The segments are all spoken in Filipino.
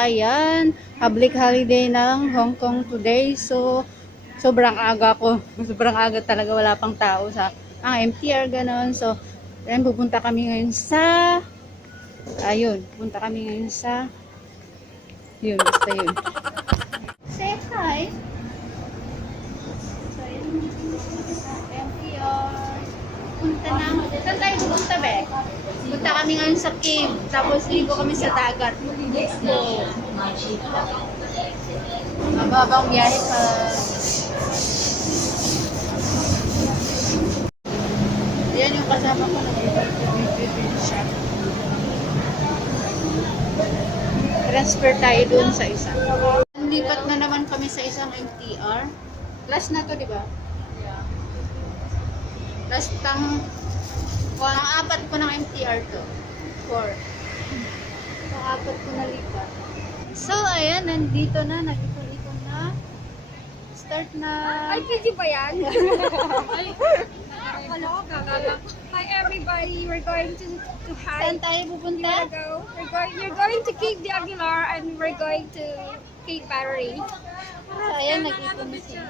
ayan, public holiday ng Hong Kong today. So, sobrang aga ko. Sobrang aga talaga, wala pang tao sa MTR, ganon. So, ayan, pupunta kami ngayon sa, pupunta kami ngayon sa, basta yun. Say hi! So, yun, sa MTR. Punta na, saan tayo pupunta, be? Punta kami ngayon sa cave, tapos ligo kami sa dagat. Let's go! Mababang biyahe pa. Ayan yung kasama ko na shop. Transfer tayo dun sa isa. Lipat na naman kami sa isang MTR. Last na to, di ba? Last apat ko ng MTR to. 4. So, apat ko na lipat. So, ayan, nandito na. Nagliko na. Start na. Ay, pwede ba yan? Hello, hi everybody. We're going to Saan hike. tayo pupunta? You're going to Cape de Aguilar and we're going to Cape Battery. So, ayan, nag-ipon na sila.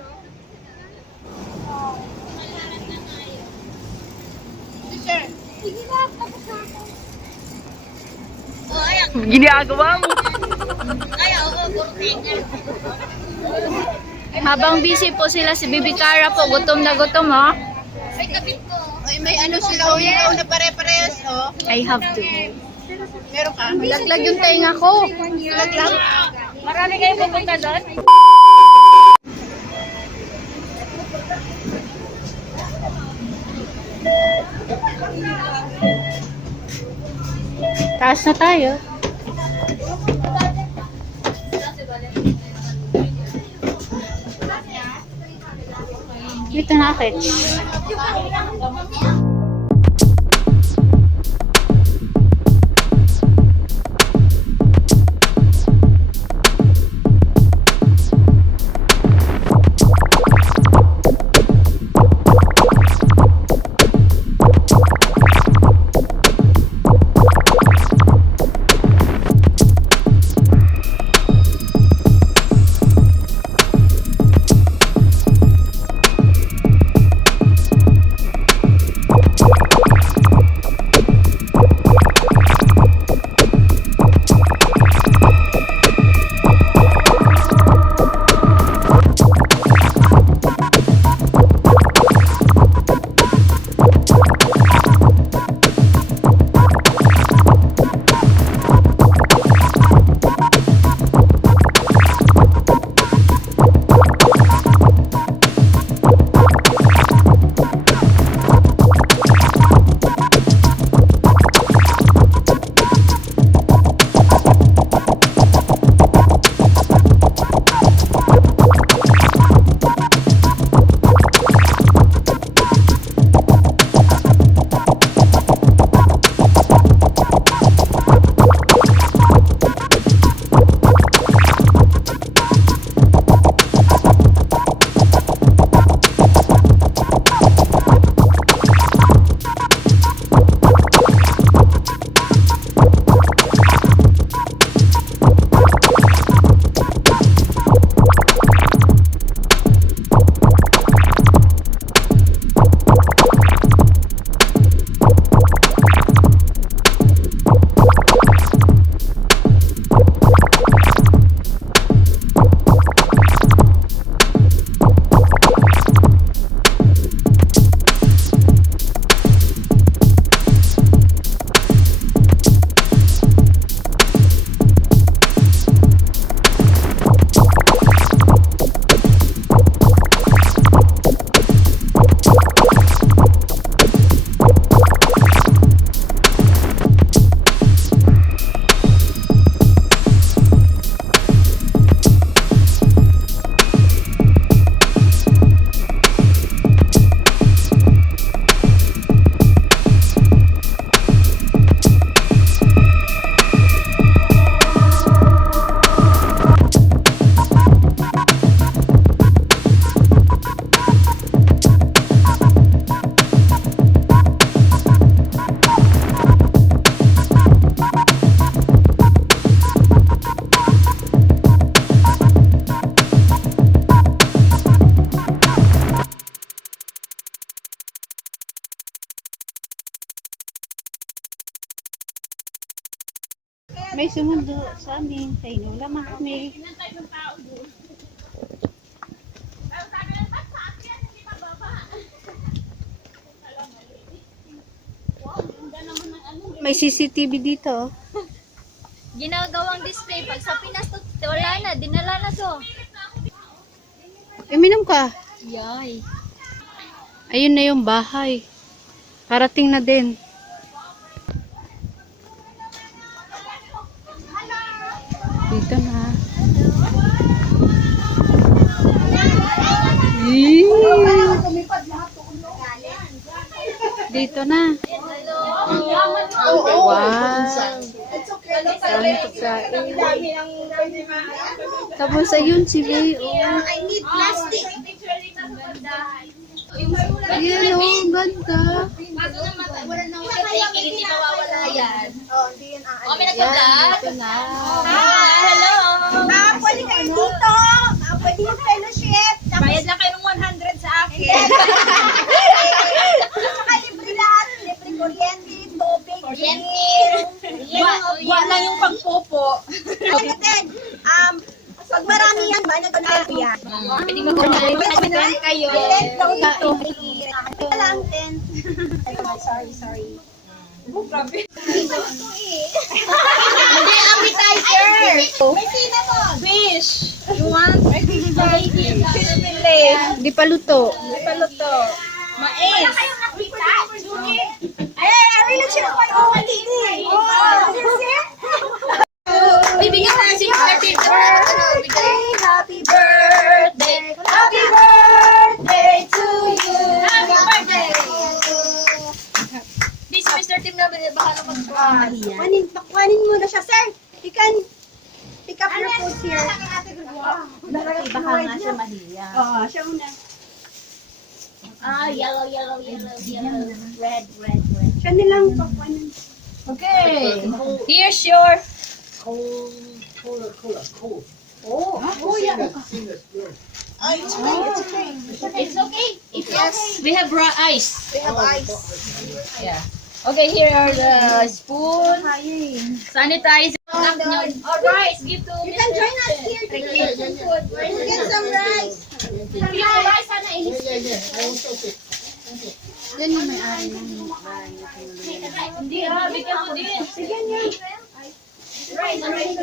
Teacher! Sige na, tapos na ako. Ginagawa mo. Habang busy po sila, si Bibi Cara po, gutom na gutom, ha? Ay, may ano sila, uyaw na pare-parehas, oh. I have to. Meron ka? Laglag yung tenga ko. Laglag? Marami kayo pupunta doon? Taas na tayo. Dito na, Ketch. May sumundo sa amin. Kay Nula Mahmi. May CCTV dito. Oh. Ginagawang display. Pag sa Pinas, wala na. Dinala na to. Uminom ka. Yay. Ayun na yung bahay. Parating na din. Dito na. Eee. Dito na. Wow. Dami pagkain. Tapos ayun si Bey. Oh. I need plastic. Ayan oh, ganda. Hindi mawawala yan. May Yan, nagpa-vlog? dito na. Hello! Pwede kayo dito. Pwede yung fellowship. Bayad lang kayo ng 100 sa akin. Saka libre lahat. Libre kuryente, tubig, Buwa lang yung pagpopo. Ano din, pag marami yan, ba, nag-alap yan. Pwede mag-comment kayo. Tent daw dito. Ito lang, tent. Sorry. Oh, grabe. Hindi, appetizer. May cinnamon. Fish! You want? Fish fillet. Di pa luto. Paluto. Mais. I really should have put all the tea. Bibigyan na si birthday Happy birthday. Happy birthday to you. Happy birthday. This is Mr. Tim namin. Baka naman Kuhanin mo na siya, sir. You can pick up your food here. baka nga siya mahiya. Oo, siya una. Yellow. Red. Siya nilang pakuhanin. Okay. Here's your... It's okay. Yes. We have raw ice. We have ice. Yeah. Okay, here are the spoon. Sanitizer. Rice. Give to You can join us here to get some food. We'll get some rice. rice. Sana Yan yung may-ari ng bahay. Hindi bigyan mo din. Sige niya. Rice. Grace,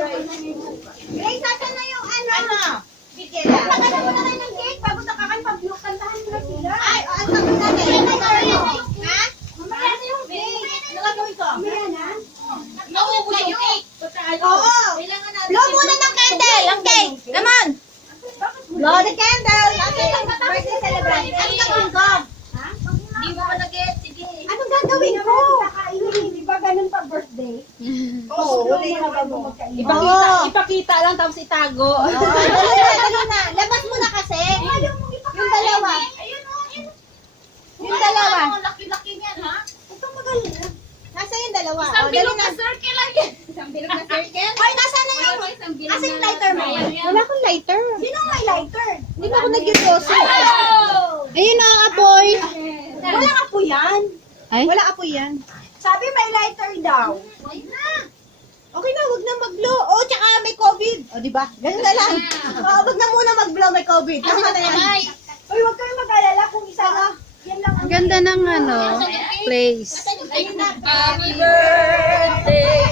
asan na yung ano? Pagkakala mo na rin ng cake bago nakakan pag-kantahan mo na sila. Ay, ang sabi natin. Ha? Mamaya na yung cake. Ano gagawin ko? Mamaya na? Nauubos yung cake. Oo. Blow muna ng candle. Ang cake. Naman. Blow the candle. Birthday celebration. Ano gagawin ko? Hindi mo pa nag-get. Sige. Anong gagawin ko? Di ba ganun pa birthday? Oo, wala yung bago magkain. Ipakita lang tapos itago. Dali na. Labas mo na kasi. Yung dalawa. Yung dalawa. Laki-laki niyan, ha? Ito magaling. Nasa yung dalawa. Isang O, dali bilog na. na circle lang yan. Isang bilog na circle? Oy, nasa na yung... Nasa yung lighter mo? Wala akong lighter. Sino may lighter? Hindi ba ako nag-yoso? Oh! Ayun na, apoy. Walang apo yan. Ay? Wala apo yan. Sabi may lighter daw. Okay na, wag na mag-blow. Oh, tsaka may COVID. O, di ba? Ganun na lang. Oh, wag na muna mag-blow, may COVID. Tama na yan. Uy, wag kayo mag-alala kung isa na. Yan lang Ang ganda ng ano, place. Ayun na. Happy birthday!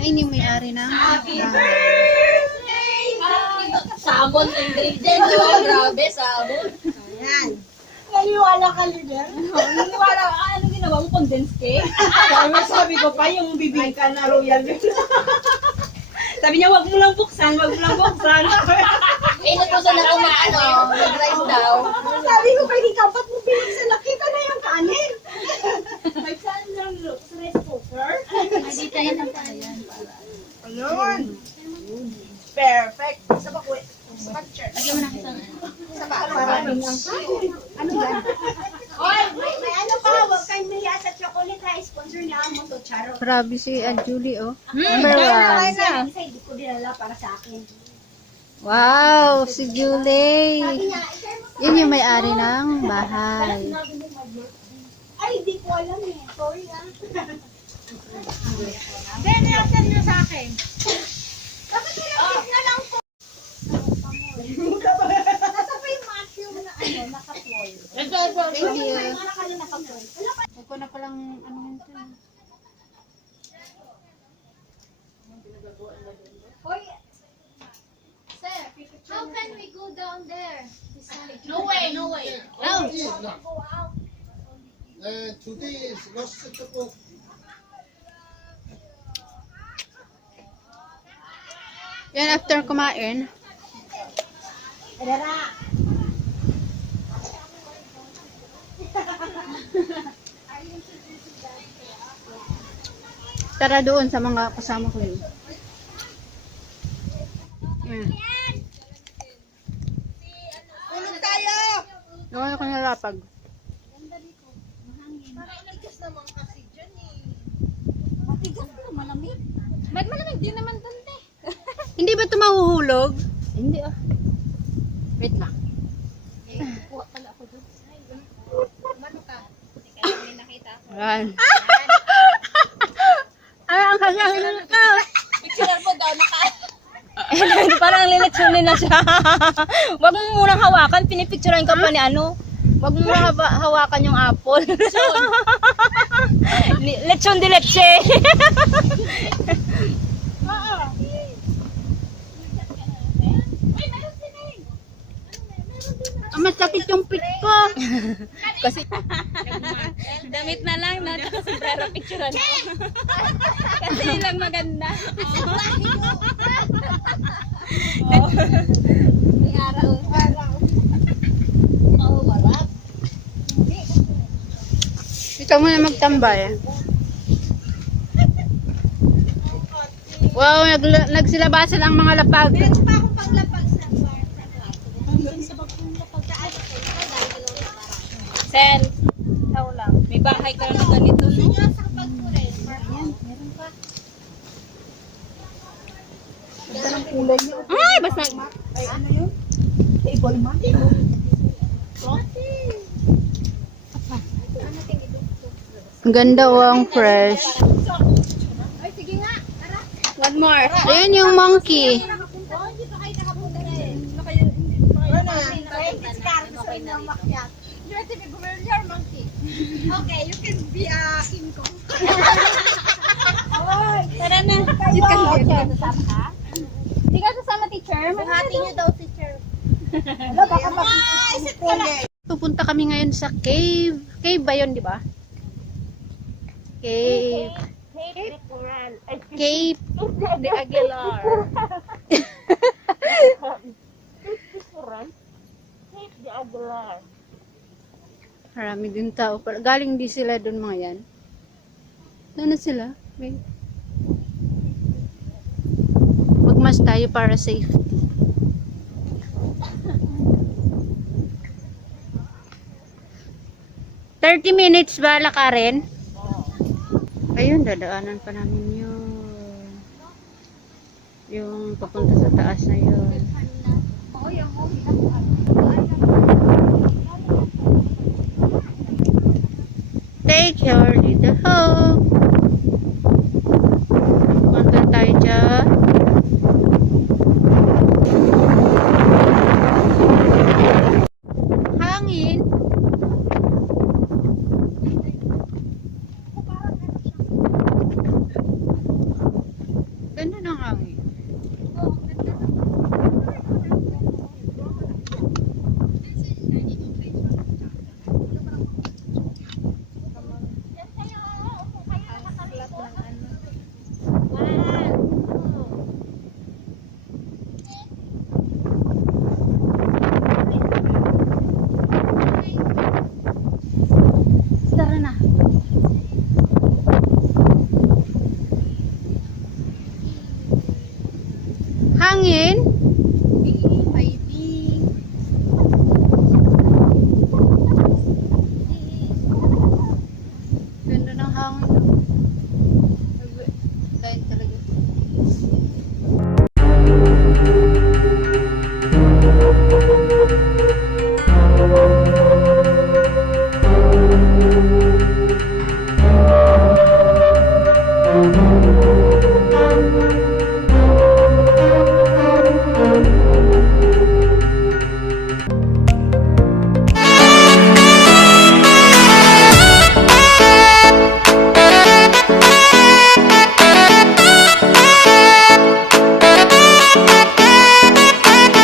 Ayun yung may-ari ng bahay. Sabon ingredient. Grabe, sabon. Yan. Naniwala ka, leader? Naniwala ka. Ano ginawa mo? Condensed cake? Sabi ko pa yung bibingka na royal. Sabi niya, wag mo lang buksan. Inutusan ako mag-rice daw. Sabi ko kay Ikaw, ba't mo pinagsan? Nakita na yung kanin. May saan lang look sa rice cooker. Dito yan ang tayan. Ayun. Perfect. Sa bakwit. Lagyan mo na kitang Sa maraming ano yan? Oy, may ano pa, wag kayong mahiya sa chocolate ha. Sponsor niya ang Moto Charo. Grabe si Julie, oh. Number one. Isa, hindi ko dinala para sa akin. Wow, si Julie. Sabi niya, i-share mo sa Yun yung may-ari ng bahay. Ay, di ko alam eh. Sorry ah. Then, nilasan nyo sa akin. Bakit nilasan na lang po? Nasa pa yung vacuum na ano, naka-foil. Thank you. Para kayo naka-foil. Huwag ko na palang ano ito. Hoy, sir, how can we go down there? No way, no way. Today is lost the book. Yan, after kumain. Rara. Tara doon sa mga kasama ko yun. Yan. Tulog tayo! Doon ako nalapag. Matigas naman kasi dyan eh. Matigas na, malamig. Ba't malamig din naman dun, te? Hindi ba ito mahuhulog? Hindi ah. Wait lang. Kuha pala ako dun. Mano ka? Yan. Ay, ang kasangin ito. Picture mo daw, parang lilitsunin na siya. Wag mo munang hawakan, pinipicturean ka pa ni ano. Wag mo munang hawakan yung apple. Lechon de leche. Masakit yung pit ko. Kasi damit na lang na sombrero picturean ko. Kasi yun lang maganda. May araw. Oh, wala. Ikaw muna magtambay. Wow, nagsilabasan ang mga lapag. Meron pa akong paglapag sa bar. Sen, ikaw lang. May bahay ka lang na ganito, no? Nga sa kapag ko rin. Meron pa. Ay, basta. Ay, ano yun? Table mat? Ang ganda o ang fresh. Ay, sige nga. Tara. One more. Ayan yung monkey. Nakapunta. Hindi pa kayo nakapunta rin. Ano? It's Carlos sa inyong makyat. You have to be familiar, monkey. Okay, you can be a King Kong. Tara na. You can be a King Kong. Hindi ka sasama, teacher. Hati niyo daw, teacher. Ano, baka mag-isip ka lang. Pupunta kami ngayon sa cave. Cave ba yun, di ba? Cave. Cave De Aguilar. De Aguilar. Marami din tao. Galing di sila doon mga yan. Ano sila? Wait. Magmas tayo para safety. $30 minutes ba lakarin? Ayun, dadaanan pa namin yun. Yung papunta sa taas na yun. Take your little